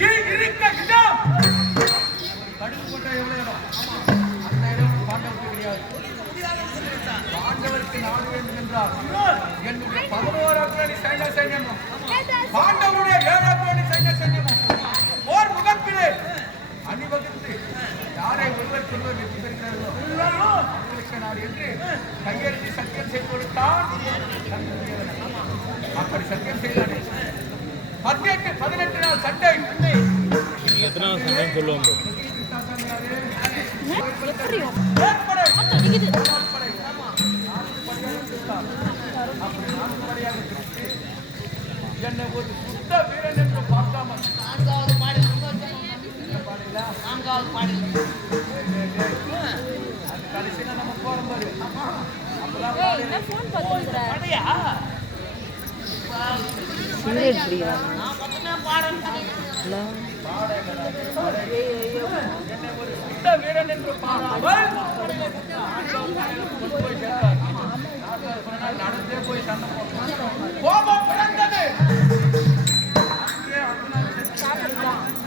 இருக்க இடம் கடுகு போட்டா எவ்வளவு இடம்? அந்த இடம் பாண்டவருக்கு கிடையாது. பாண்டவருக்கு நாடு வேண்டும் என்றால் என்னுடைய 11 சைன்யமும் பாண்டவருடைய 7 சைன்யமும் போர் முகத்திலே அணிவகுத்து யாரை ஒருவருக்கொருவர் வெற்றி பெறுகிறார்களோ நாடு என்று கையெழுத்தி சத்தியம் செய்து கொடுத்தான். அப்படி சத்தியம் செய்தானே 18 நாள் சண்டை. சொல்லுவாங்க என்னை ஒரு சுத்த வீரன் என்று பார்க்காமல் 4வது பாடல் அது கடைசியில நம்ம போறோம் பாரு. வீரன் என்று நடந்தே போய் சண்டை போடுறோம்.